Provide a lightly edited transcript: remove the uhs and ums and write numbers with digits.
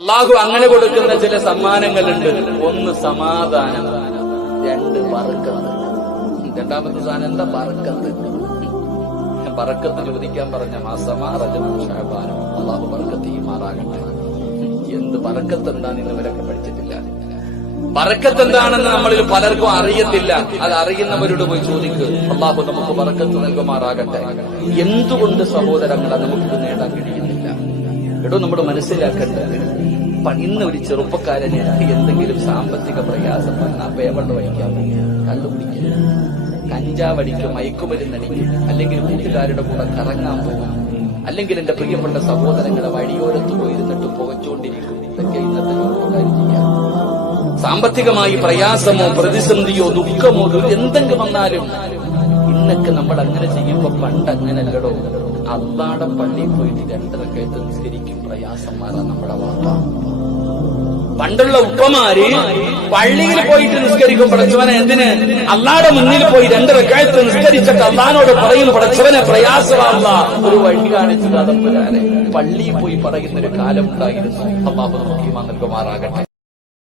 അള്ളാഹു അങ്ങനെ കൊടുക്കുന്ന ചില സമ്മാനങ്ങളുണ്ട്. ഒന്ന് സമാധാനം, രണ്ട് ബർക്കത്ത്. രണ്ടാമത്തെ സാധനം എന്താ? ബർക്കത്ത്. ബർക്കത്ത് ചോദിക്കാൻ പറഞ്ഞ മാസമാ റജബ് ശഅബാൻ. അള്ളാഹു ബർക്കത്ത് ചെയ്യുമാറാകട്ടെ. എന്ത് ബർക്കത്ത് എന്താന്ന് ഇന്നുവരൊക്കെ പഠിച്ചിട്ടില്ല. ബർക്കത്ത് എന്താണെന്ന് നമ്മളിൽ പലർക്കും അറിയത്തില്ല. അത് അറിയുന്നവരോട് പോയി ചോദിക്കുക. അള്ളാഹു നമുക്ക് ബർക്കത്ത് നൽകുമാറാകട്ടെ. എന്തുകൊണ്ട് സഹോദരങ്ങളെ നമുക്കിത് നേടാൻ കഴിയുന്നില്ല? എടോ, നമ്മൾ മനസ്സിലാക്കേണ്ടത്, ഇന്ന് ഒരു ചെറുപ്പക്കാരന് എന്തെങ്കിലും സാമ്പത്തിക പ്രയാസം വന്നാൽ പേവെള്ളം വഹിക്കാൻ പോകും, കണ്ടുപിടിക്കും, കഞ്ചാവടിക്കും, മയക്കുമരുന്നടിക്കും, അല്ലെങ്കിൽ കൂട്ടുകാരുടെ കൂടെ കറങ്ങാൻ പോകും, അല്ലെങ്കിൽ എന്റെ പ്രിയപ്പെട്ട സഹോദരങ്ങളെ വഴിയോരത്ത് പോയിരുന്നിട്ട് പുകച്ചുകൊണ്ടിരിക്കും. ഇതൊക്കെ ഇന്നത്തെ ചെറുപ്പക്കാർ ചെയ്യാം. സാമ്പത്തികമായി പ്രയാസമോ പ്രതിസന്ധിയോ ദുഃഖമോ എന്തെങ്കിലും വന്നാലും ഇന്നൊക്കെ നമ്മൾ അങ്ങനെ ചെയ്യുമ്പോ പണ്ട് അങ്ങനല്ലടോ. അള്ളാടെ പള്ളിയിൽ പോയിട്ട് 2 റക്അത്ത് നിസ്കരിക്കും പ്രയാസം മാറാൻ നമ്മുടെ വാപ്പ. പണ്ടുള്ള ഉപ്പമാര് പള്ളിയിൽ പോയിട്ട് നിസ്കരിക്കും. പടച്ചവനെ എന്തിന്? അള്ളാടെ മുന്നിൽ പോയി 2 റക്അത്ത് നിസ്കരിച്ചിട്ട് അള്ളാനോട് പറയും, പടച്ചവനെ പ്രയാസമാവുക ഒരു വഴി കാണിച്ചത് അതപ്പുരാനെ പള്ളിയിൽ പോയി പറയുന്നൊരു കാലം ഉണ്ടായിരുന്നു. അള്ളാഹു നമുക്ക് ഈമാൻ നൽകുമാറാകട്ടെ.